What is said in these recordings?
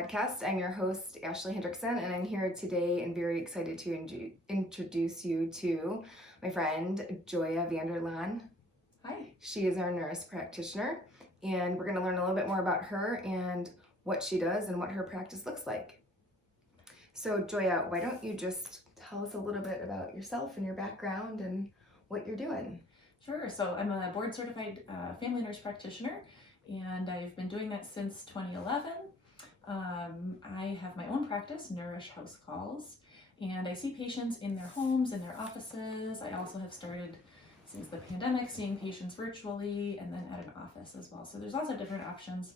podcast. I'm your host, Ashley Hendrickson, and I'm here today and very excited to introduce you to my friend, Joya Van Der Laan. Hi. She is our nurse practitioner, and we're going to learn a little bit more about her and what she does and what her practice looks like. So, Joya, why don't you just tell us a little bit about yourself and your background and what you're doing? Sure. So I'm a board certified family nurse practitioner, and I've been doing that since 2011. I have my own practice, Nourish House Calls, and I see patients in their homes, in their offices. I also have started, since the pandemic, seeing patients virtually and then at an office as well. So there's lots of different options.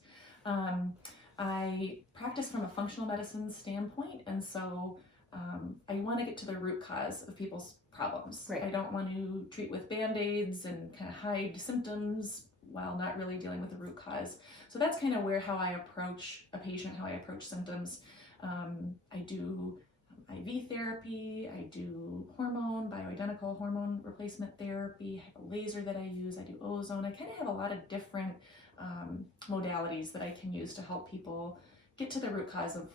I practice from a functional medicine standpoint, and so I want to get to the root cause of people's problems. Right. I don't want to treat with Band-Aids and kind of hide symptoms while not really dealing with the root cause. So that's kind of how I approach a patient, how I approach symptoms. I do IV therapy, I do bioidentical hormone replacement therapy, I have a laser that I use, I do ozone. I kind of have a lot of different modalities that I can use to help people get to the root cause of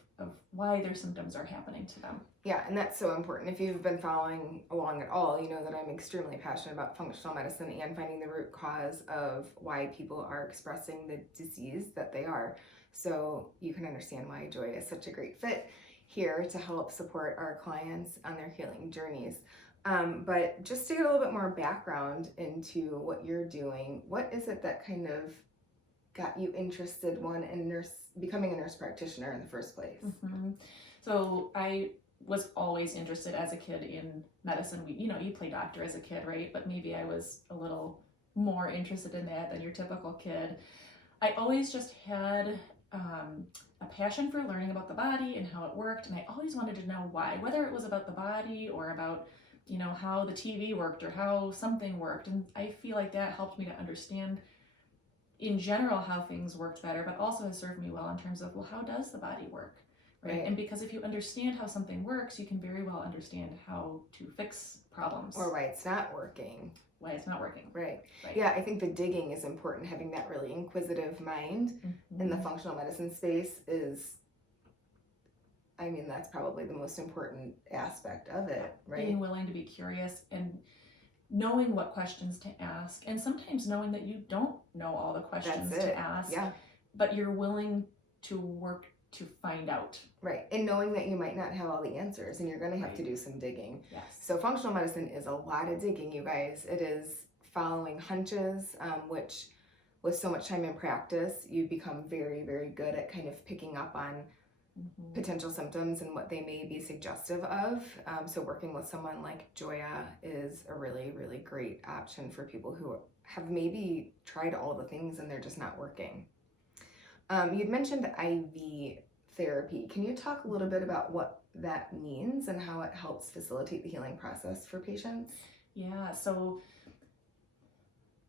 why their symptoms are happening to them. Yeah, and that's so important. If you've been following along at all, you know that I'm extremely passionate about functional medicine and finding the root cause of why people are expressing the disease that they are. So you can understand why Joy is such a great fit here to help support our clients on their healing journeys. But just to get a little bit more background into what you're doing, what is it that kind of got you interested in becoming a nurse practitioner in the first place? Mm-hmm. So I was always interested as a kid in medicine. You play doctor as a kid, right? But maybe I was a little more interested in that than your typical kid. I always just had a passion for learning about the body and how it worked, and I always wanted to know why, whether it was about the body or about how the TV worked or how something worked. And I feel like that helped me to understand in general how things worked better, but also has served me well in terms of, well, how does the body work, right? And because if you understand how something works, you can very well understand how to fix problems. Or why it's not working. Right. Yeah, I think the digging is important. Having that really inquisitive mind in the functional medicine space that's probably the most important aspect of it, right? Being willing to be curious and knowing what questions to ask, and sometimes knowing that you don't know all the questions to ask, but you're willing to work to find out. Right, and knowing that you might not have all the answers and you're going to have to do some digging. Yes. So functional medicine is a lot of digging, you guys. It is following hunches, which with so much time in practice, you become very, very good at kind of picking up on potential symptoms and what they may be suggestive of. So working with someone like Joya is a really, really great option for people who have maybe tried all the things and they're just not working. You'd mentioned IV therapy. Can you talk a little bit about what that means and how it helps facilitate the healing process for patients? Yeah, so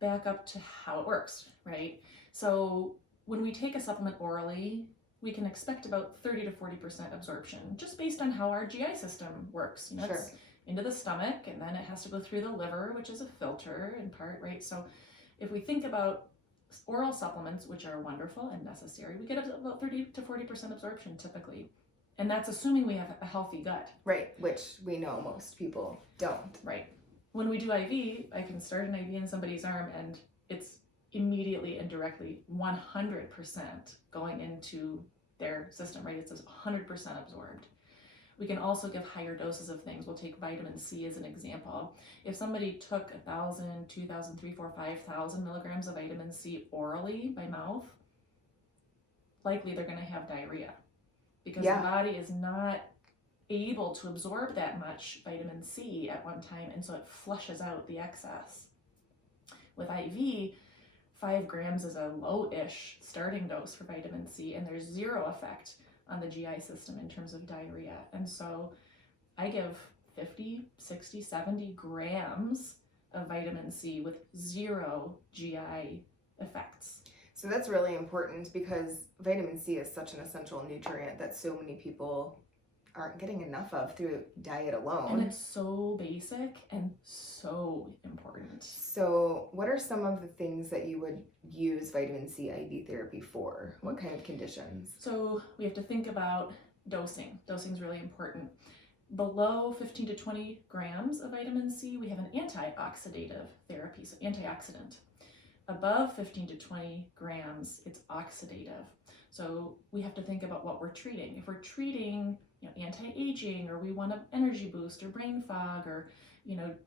back up to how it works, right? So when we take a supplement orally, we can expect about 30 to 40% absorption, just based on how our GI system works. It's into the stomach, and then it has to go through the liver, which is a filter in part, right? So if we think about oral supplements, which are wonderful and necessary, we get about 30 to 40% absorption typically. And that's assuming we have a healthy gut. Right, which we know most people don't. Right. When we do IV, I can start an IV in somebody's arm, and it's immediately and directly 100% going into their system, right? It's 100% absorbed. We can also give higher doses of things. We'll take vitamin C as an example. If somebody took 1,000, 2,000, 3,000, 4,000, 5,000 milligrams of vitamin C orally by mouth, likely they're going to have diarrhea because the body is not able to absorb that much vitamin C at one time, and so it flushes out the excess. With IV, 5 grams is a low-ish starting dose for vitamin C, and there's zero effect on the GI system in terms of diarrhea. And so I give 50, 60, 70 grams of vitamin C with zero GI effects. So that's really important because vitamin C is such an essential nutrient that so many people aren't getting enough of through diet alone. And it's so basic and so important. So what are some of the things that you would use vitamin C IV therapy for? What kind of conditions? So we have to think about dosing. Dosing is really important. Below 15 to 20 grams of vitamin C, we have an antioxidative therapy, so antioxidant. Above 15 to 20 grams, it's oxidative. So we have to think about what we're treating. If we're treating, anti-aging, or we want an energy boost or brain fog, or,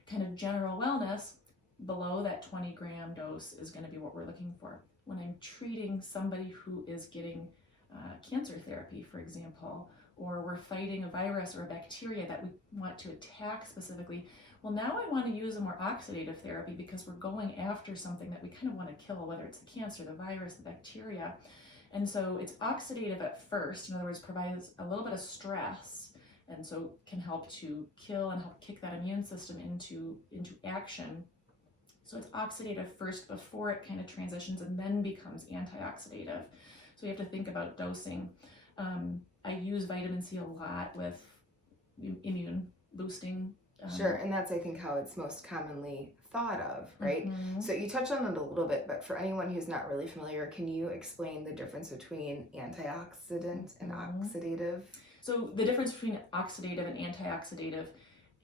kind of general wellness, below that 20-gram dose is going to be what we're looking for. When I'm treating somebody who is getting cancer therapy, for example, or we're fighting a virus or a bacteria that we want to attack specifically, well, now I want to use a more oxidative therapy because we're going after something that we kind of want to kill, whether it's the cancer, the virus, the bacteria. And so it's oxidative at first, in other words, provides a little bit of stress, and so can help to kill and help kick that immune system into action. So it's oxidative first before it kind of transitions and then becomes antioxidative. So you have to think about dosing. I use vitamin C a lot with immune boosting. Sure, and that's, I think, how it's most commonly thought of, right? Mm-hmm. So you touched on it a little bit, but for anyone who's not really familiar, can you explain the difference between antioxidant and oxidative? So the difference between oxidative and antioxidative,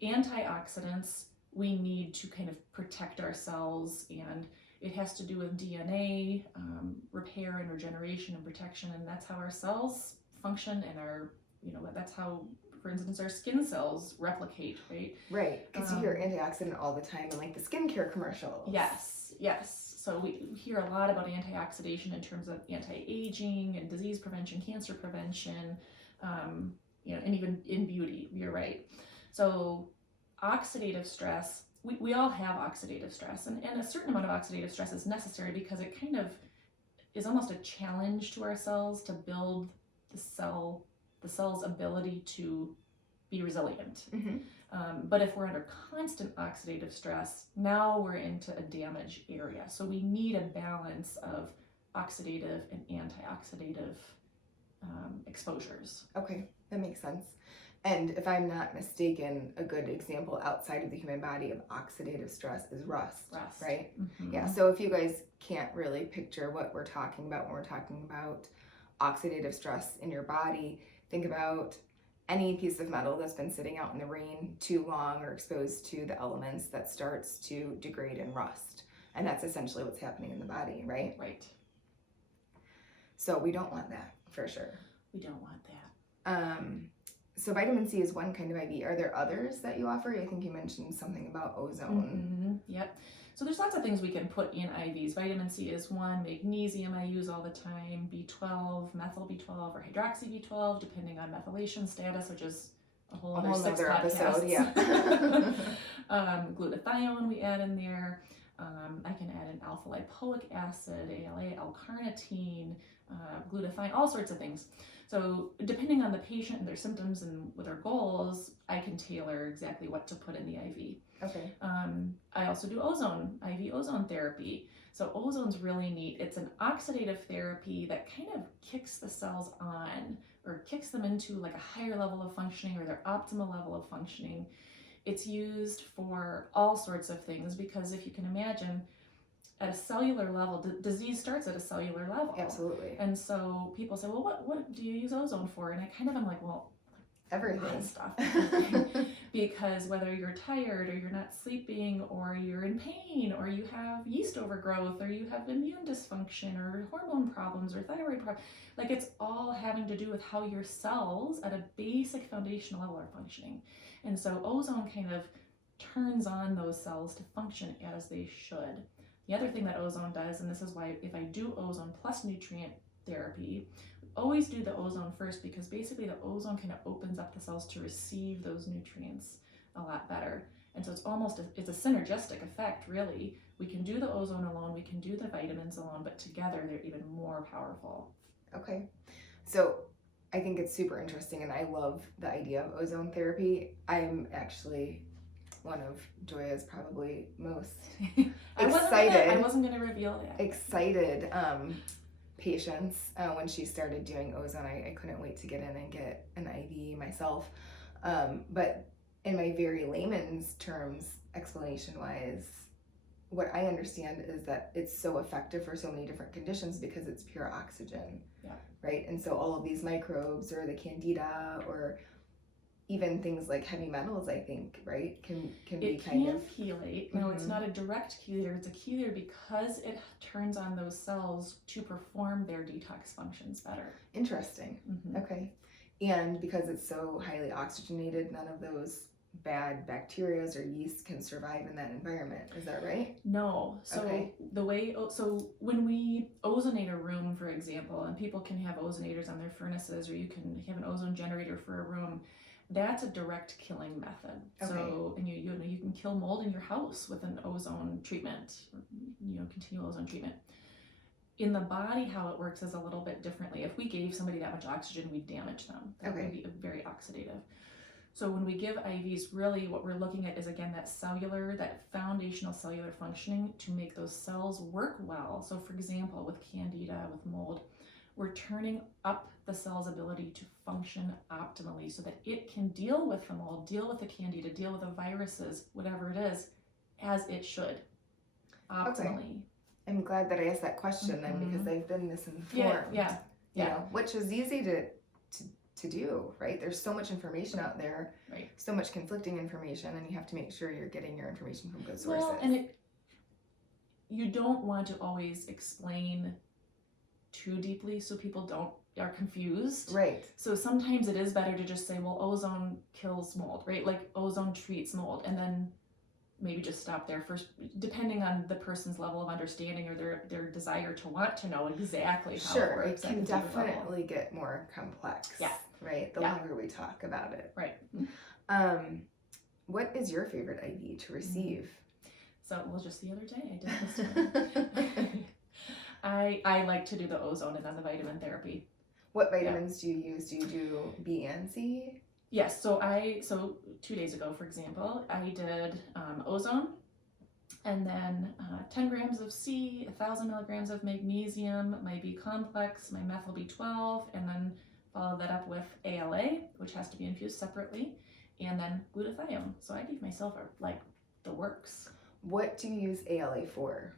antioxidants, we need to kind of protect our cells, and it has to do with DNA, repair and regeneration and protection, and that's how our cells function, and that's how, for instance, our skin cells replicate, right? Right, because you hear antioxidant all the time in like the skincare commercials. Yes. So we hear a lot about antioxidation in terms of anti-aging and disease prevention, cancer prevention, and even in beauty, you're right. So oxidative stress, we all have oxidative stress, and a certain amount of oxidative stress is necessary because it kind of is almost a challenge to our cells to build the cell's ability to be resilient. Mm-hmm. But if we're under constant oxidative stress, now we're into a damage area. So we need a balance of oxidative and antioxidative exposures. Okay, that makes sense. And if I'm not mistaken, a good example outside of the human body of oxidative stress is rust. Right? Mm-hmm. Yeah, so if you guys can't really picture what we're talking about when we're talking about oxidative stress in your body, think about any piece of metal that's been sitting out in the rain too long or exposed to the elements that starts to degrade and rust. And that's essentially what's happening in the body, right? Right. So we don't want that, for sure. We don't want that. So vitamin C is one kind of IV. Are there others that you offer? I think you mentioned something about ozone. Mm-hmm. Yep. So there's lots of things we can put in IVs. Vitamin C is one. Magnesium I use all the time. B12, methyl B12, or hydroxy B12, depending on methylation status, which is a whole other 6 podcasts. Episode. Yeah. Glutathione we add in there. I can add an alpha lipoic acid, ALA, L-carnitine, glutathione, all sorts of things. So depending on the patient and their symptoms and with their goals, I can tailor exactly what to put in the IV. Okay. I also do IV ozone therapy. So ozone's really neat. It's an oxidative therapy that kind of kicks the cells on, or kicks them into like a higher level of functioning, or their optimal level of functioning. It's used for all sorts of things, because if you can imagine, at a cellular level, disease starts at a cellular level. Absolutely. And so people say, well, what do you use ozone for? And I kind of am like, well, everything. Stuff. Because whether you're tired, or you're not sleeping, or you're in pain, or you have yeast overgrowth, or you have immune dysfunction, or hormone problems, or thyroid problems, like it's all having to do with how your cells at a basic foundational level are functioning. And so ozone kind of turns on those cells to function as they should. The other thing that ozone does, and this is why if I do ozone plus nutrient therapy, always do the ozone first, because basically the ozone kind of opens up the cells to receive those nutrients a lot better. And so it's a synergistic effect, really. We can do the ozone alone, we can do the vitamins alone, but together they're even more powerful. Okay. So I think it's super interesting, and I love the idea of ozone therapy. I'm actually one of Joya's probably most I excited. wasn't gonna reveal that. Excited patients when she started doing ozone. I couldn't wait to get in and get an IV myself. But in my very layman's terms, explanation wise, what I understand is that it's so effective for so many different conditions because it's pure oxygen. Yeah. Right? And so all of these microbes or the candida or even things like heavy metals, I think, right, can be kind of... It can chelate. No, it's not a direct chelator. It's a chelator because it turns on those cells to perform their detox functions better. Interesting. Okay. And because it's so highly oxygenated, none of those bad bacteria or yeast can survive in that environment. Is that right? No. So when we ozonate a room, for example, and people can have ozonators on their furnaces, or you can have an ozone generator for a room, that's a direct killing method. Okay. So, and you can kill mold in your house with an ozone treatment, continual ozone treatment. In the body, how it works is a little bit differently. If we gave somebody that much oxygen, we'd damage them. That would be very oxidative. So when we give IVs, really what we're looking at is, again, that foundational cellular functioning to make those cells work well. So for example, with candida, with mold, we're turning up the cell's ability to function optimally so that it can deal with the mold, deal with the candida, deal with the viruses, whatever it is, as it should, optimally. Okay. I'm glad that I asked that question then, because I've been misinformed. Yeah. You know, which is easy to do, right? There's so much information out there, right? So much conflicting information, and you have to make sure you're getting your information from good sources. Well, and you don't want to always explain too deeply so people are confused. Right. So sometimes it is better to just say, well, ozone kills mold, right? Like ozone treats mold, and then maybe just stop there first, depending on the person's level of understanding or their desire to want to know exactly how it works. It can definitely get more complex. Yeah. Right? The longer we talk about it. Right. What is your favorite IV to receive? So, just the other day I did this. I like to do the ozone and then the vitamin therapy. What vitamins do you use? Do you do B and C? Yes, so 2 days ago, for example, I did ozone, and then 10 grams of C, 1,000 milligrams of magnesium, my B complex, my methyl B12, and then follow that up with ALA, which has to be infused separately, and then glutathione. So I gave myself the works. What do you use ALA for?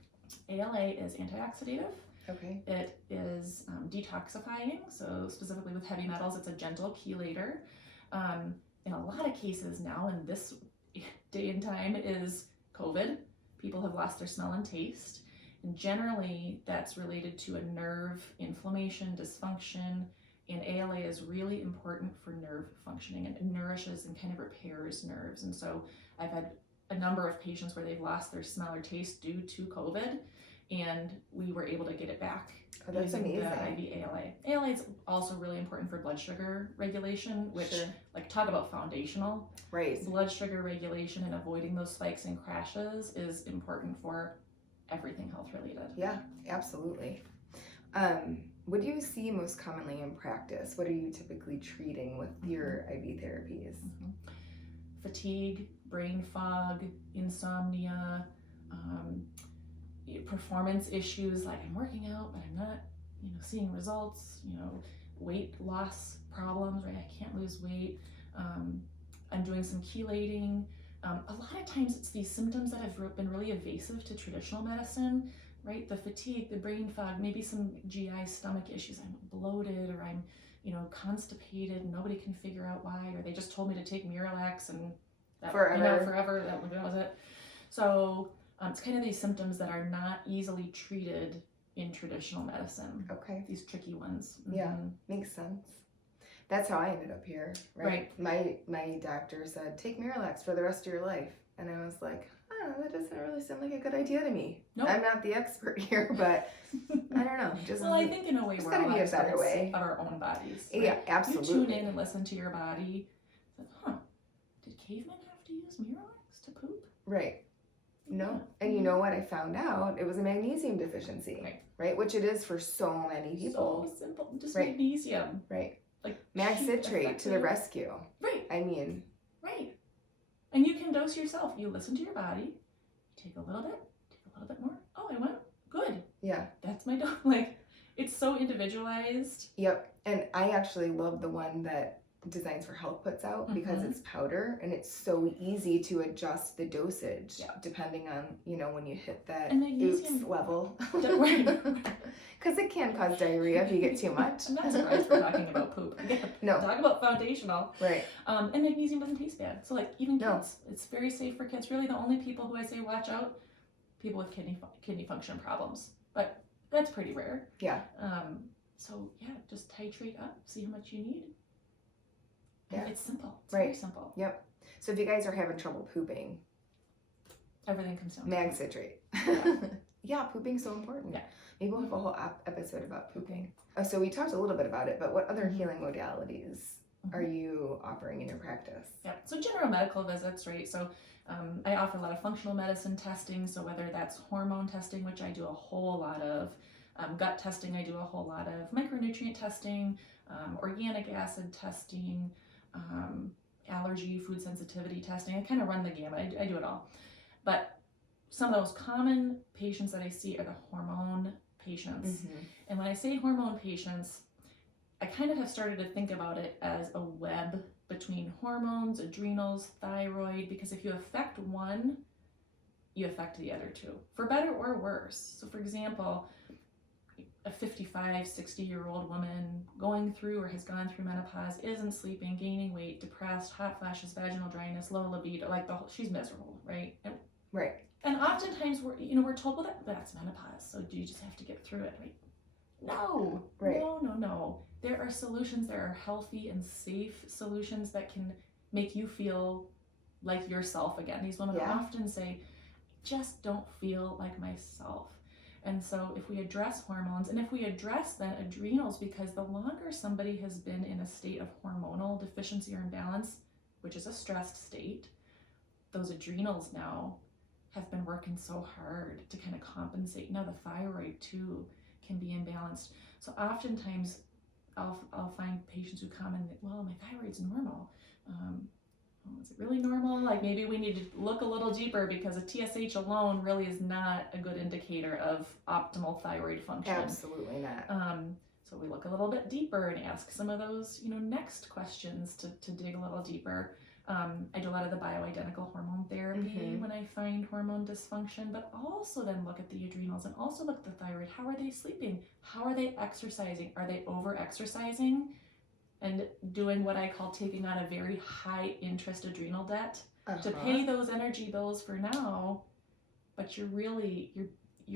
ALA is antioxidative. Okay. It is detoxifying, so specifically with heavy metals, it's a gentle chelator. In a lot of cases now in this day and time is COVID. People have lost their smell and taste. And generally that's related to a nerve inflammation, dysfunction, and ALA is really important for nerve functioning, and it nourishes and kind of repairs nerves. And so I've had a number of patients where they've lost their smell or taste due to COVID, and we were able to get it back. Oh, that's amazing. The IV ALA. ALA is also really important for blood sugar regulation, which, talk about foundational. Right. Blood sugar regulation and avoiding those spikes and crashes is important for everything health related. Yeah, absolutely. What do you see most commonly in practice? What are you typically treating with your IV therapies? Fatigue, brain fog, insomnia, performance issues, like I'm working out but I'm not seeing results, weight loss problems, right? I can't lose weight. I'm doing some chelating. A lot of times it's these symptoms that have been really evasive to traditional medicine, right? The fatigue, the brain fog, maybe some GI stomach issues. I'm bloated, or I'm constipated and nobody can figure out why, or they just told me to take Miralax and that forever, that was it. So it's kind of these symptoms that are not easily treated in traditional medicine. Okay. These tricky ones. Yeah, makes sense. That's how I ended up here, right? My doctor said, take Miralax for the rest of your life. And I was like, that doesn't really sound like a good idea to me. Nope. I'm not the expert here, but I don't know. Well, I think in a way we're all experts of our own bodies. Right? Yeah, absolutely. You tune in and listen to your body. Did cavemen have to use Miralax to poop? Right. No. And you know what I found out? It was a magnesium deficiency, right? Which it is for so many people. So simple. Just magnesium. Right. Mag citrate to the rescue. Right. I mean. Right. And you can dose yourself. You listen to your body. Take a little bit more. Oh, I went good. Yeah. That's my dose. it's so individualized. Yep. And I actually love the one that Designs for Health puts out because it's powder and it's so easy to adjust the dosage depending on, when you hit that And magnesium level. Don't worry. Because it can cause diarrhea if you get too much. I'm not surprised we're talking about poop. Again, No. Talk about foundational. Right. And magnesium doesn't taste bad. So like even kids, it's very safe for kids. Really the only people who I say watch out, people with kidney function problems. But that's pretty rare. Yeah. So yeah, just titrate up, see how much you need. Yeah. It's simple. It's very simple. Yep. So if you guys are having trouble pooping, everything comes down to mag citrate. Yeah, pooping's so important. Yeah. Maybe we'll have a whole episode about pooping. Oh, so we talked a little bit about it, but what other healing modalities are you offering in your practice? Yeah, so general medical visits, right? So I offer a lot of functional medicine testing. So whether that's hormone testing, which I do a whole lot of, gut testing, I do a whole lot of micronutrient testing, organic acid testing, allergy, food sensitivity testing. I kind of run the gamut. I do it all. But some of those common patients that I see are the hormone patients. And when I say hormone patients, I kind of have started to think about it as a web between hormones, adrenals, thyroid, because if you affect one, you affect the other two, for better or worse. So for example, a 55, 60-year-old woman going through or has gone through menopause, isn't sleeping, gaining weight, depressed, hot flashes, vaginal dryness, low libido, like she's miserable, right? And oftentimes we're told, well, that's menopause, so do you just have to get through it, right? No, no. There are solutions, there are healthy and safe solutions that can make you feel like yourself again. These women often say, just don't feel like myself. And so if we address hormones, and if we address then adrenals, because the longer somebody has been in a state of hormonal deficiency or imbalance, which is a stressed state, those adrenals now have been working so hard to kind of compensate. Now the thyroid too can be imbalanced. So oftentimes I'll find patients who come and, well, my thyroid's normal. Is it really normal? Like maybe we need to look a little deeper because a TSH alone really is not a good indicator of optimal thyroid function. Absolutely not. So we look a little bit deeper and ask some of those, next questions to dig a little deeper. I do a lot of the bioidentical hormone therapy when I find hormone dysfunction, but also then look at the adrenals and also look at the thyroid. How are they sleeping? How are they exercising? Are they over-exercising and doing what I call taking on a very high interest adrenal debt to pay those energy bills for now, but you're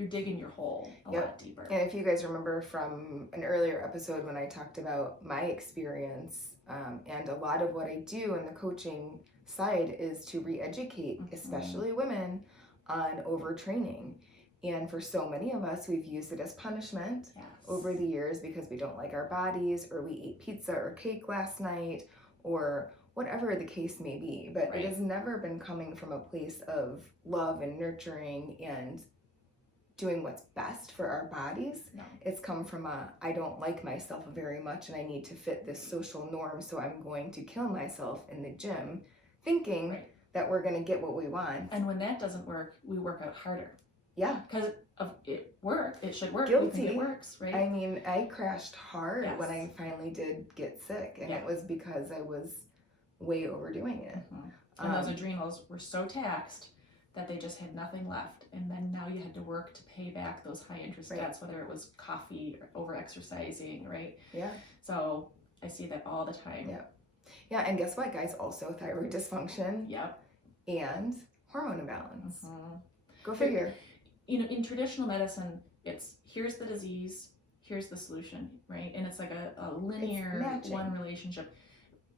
digging your hole a lot deeper. And if you guys remember from an earlier episode when I talked about my experience, and a lot of what I do in the coaching side is to re-educate, especially women, on overtraining. And for so many of us, we've used it as punishment over the years because we don't like our bodies, or we ate pizza or cake last night, or whatever the case may be. But it has never been coming from a place of love and nurturing and doing what's best for our bodies. No. It's come from I don't like myself very much and I need to fit this social norm, so I'm going to kill myself in the gym, thinking that we're going to get what we want. And when that doesn't work, we work out harder. Yeah. Because it worked. It should work. Guilty. We think it works, right? I mean, I crashed hard when I finally did get sick, and it was because I was way overdoing it. And those adrenals were so taxed that they just had nothing left. And then now you had to work to pay back those high interest debts, whether it was coffee or over-exercising, right? Yeah. So I see that all the time. Yeah. Yeah, and guess what, guys? Also thyroid dysfunction. Yep. And hormone imbalance. Go figure. In traditional medicine, it's here's the disease, here's the solution, right? And it's like a linear one relationship.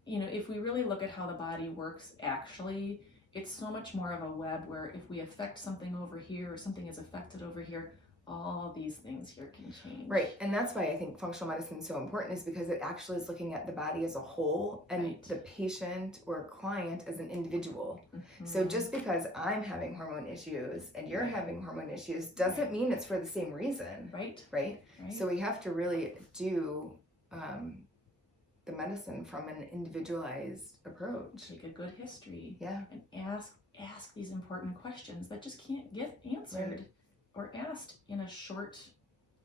If we really look at how the body works actually, it's so much more of a web where if we affect something over here or something is affected over here, all these things here can change. Right, and that's why I think functional medicine is so important, is because it actually is looking at the body as a whole and the patient or client as an individual. So just because I'm having hormone issues and you're having hormone issues doesn't mean it's for the same reason. Right? So we have to really do the medicine from an individualized approach. Take a good history. Yeah. And ask these important questions that just can't get answered or asked in a short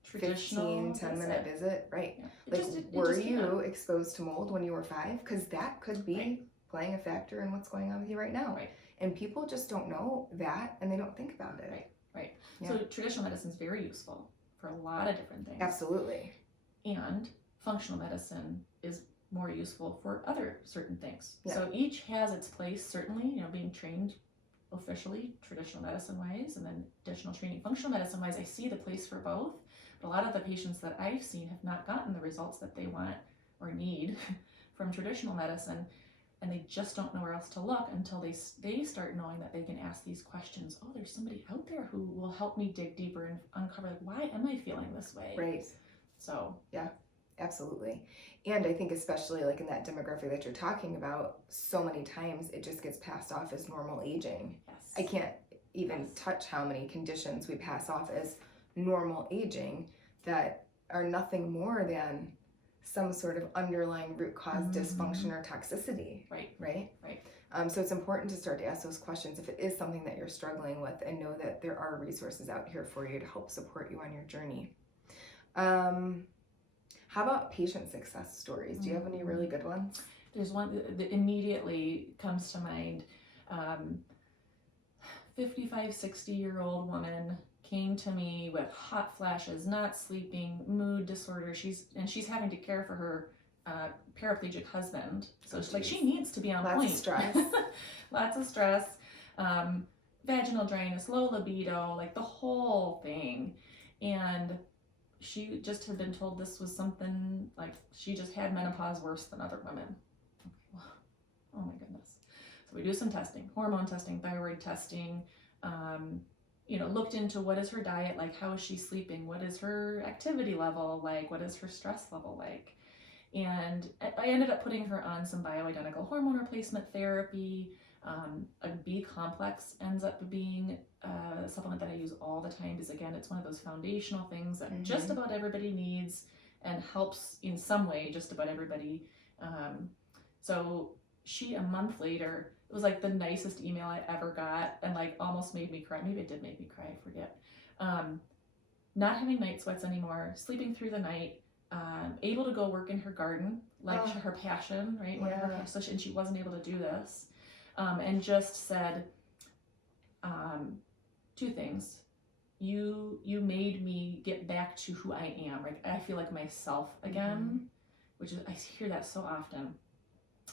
traditional 10-minute visit, right? Yeah. Were you exposed to mold when you were 5? Because that could be Right. playing a factor in what's going on with you right now. Right. And people just don't know that, and they don't think about it. Right. Yeah. So traditional medicine is very useful for a lot of different things. Absolutely. And functional medicine is more useful for other certain things. Yeah. So each has its place, certainly, being trained officially traditional medicine wise, and then additional training functional medicine wise. I see the place for both, but a lot of the patients that I've seen have not gotten the results that they want or need from traditional medicine, and they just don't know where else to look until they start knowing that they can ask these questions. Oh, there's somebody out there who will help me dig deeper and uncover, why am I feeling this way? Right. So yeah, absolutely. And I think especially in that demographic that you're talking about, so many times it just gets passed off as normal aging. yes. I can't even touch how many conditions we pass off as normal aging that are nothing more than some sort of underlying root cause dysfunction or toxicity. Right. So it's important to start to ask those questions if it is something that you're struggling with, and know that there are resources out here for you to help support you on your journey. How about patient success stories? Do you have any really good ones? There's one that immediately comes to mind. 55, 60-year-old woman came to me with hot flashes, not sleeping, mood disorder. She's having to care for her paraplegic husband. So she needs to be on point. Lots of stress. Lots of stress. Vaginal dryness, low libido, the whole thing. And she just had been told this was something she just had menopause worse than other women. Oh my goodness. So we do some testing, hormone testing, thyroid testing, looked into what is her diet like, how is she sleeping, what is her activity level like, what is her stress level like. And I ended up putting her on some bioidentical hormone replacement therapy. A B complex ends up being a supplement that I use all the time because, again, it's one of those foundational things that just about everybody needs and helps in some way just about everybody. So she, a month later, it was the nicest email I ever got, and almost made me cry. Maybe it did make me cry, I forget. Not having night sweats anymore, sleeping through the night, able to go work in her garden, her passion, right? One of her passions, and she wasn't able to do this. And just said 2 things. You made me get back to who I am. I feel like myself again, which is, I hear that so often.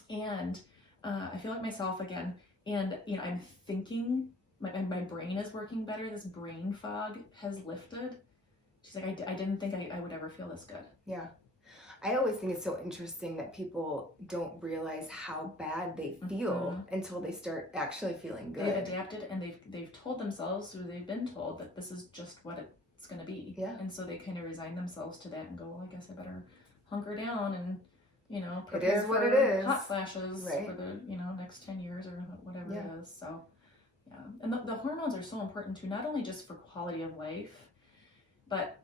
And I feel like myself again. And, I'm thinking, my brain is working better. This brain fog has lifted. She's like, I didn't think I would ever feel this good. Yeah. I always think it's so interesting that people don't realize how bad they feel until they start actually feeling good. They've adapted, and they've told themselves, or they've been told, that this is just what it's going to be. Yeah. And so they kind of resign themselves to that and go, well, I guess I better hunker down and, prepare it is what for it is. hot flashes Right. for the, next 10 years or whatever Yeah. it is. So, yeah. And the hormones are so important too, not only just for quality of life, but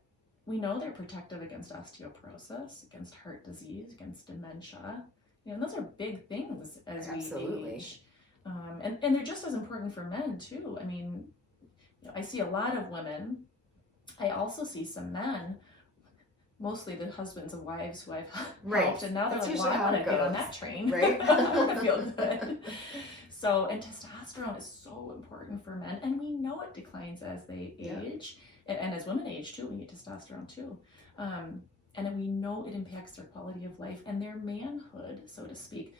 we know they're protective against osteoporosis, against heart disease, against dementia. And those are big things as Absolutely. we age. And they're just as important for men too. I mean, I see a lot of women. I also see some men, mostly the husbands of wives who I've helped, and now they're That's like, usually well, I how want it to get on goes. that train. Right? I want to feel good. So, and testosterone is so important for men, and we know it declines as they age. And as women age too, we need testosterone too. And we know it impacts their quality of life and their manhood, so to speak.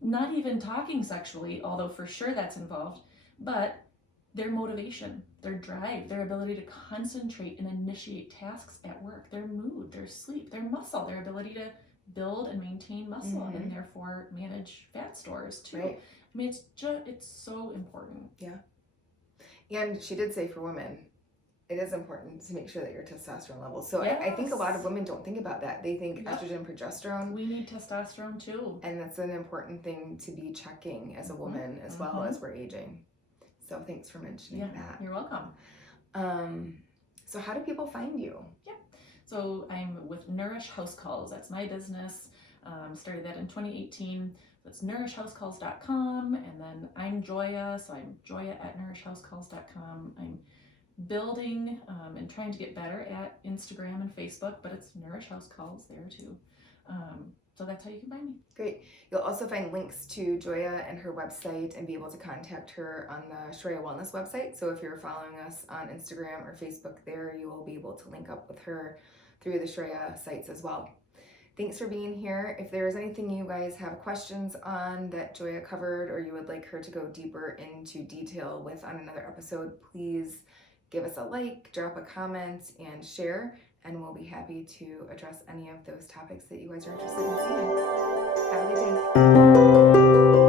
Not even talking sexually, although for sure that's involved, but their motivation, their drive, their ability to concentrate and initiate tasks at work, their mood, their sleep, their muscle, their ability to build and maintain muscle and therefore manage fat stores too. Right. I mean, it's so important. Yeah. And she did say for women, it is important to make sure that your testosterone levels. So I think a lot of women don't think about that. They think estrogen, progesterone. We need testosterone too. And that's an important thing to be checking as a woman as well as we're aging. So thanks for mentioning that. You're welcome. So how do people find you? Yeah. So I'm with Nourish House Calls. That's my business. Started that in 2018. That's nourishhousecalls.com. And then I'm Joya. So I'm Joya at nourishhousecalls.com. I'm building and trying to get better at Instagram and Facebook, but it's Nourish House Calls there too. So that's how you can find me. Great. You'll also find links to Joya and her website and be able to contact her on the Shreya Wellness website. So if you're following us on Instagram or Facebook there, you will be able to link up with her through the Shreya sites as well. Thanks for being here. If there's anything you guys have questions on that Joya covered, or you would like her to go deeper into detail with on another episode, please give us a like, drop a comment, and share, and we'll be happy to address any of those topics that you guys are interested in seeing. Have a good day.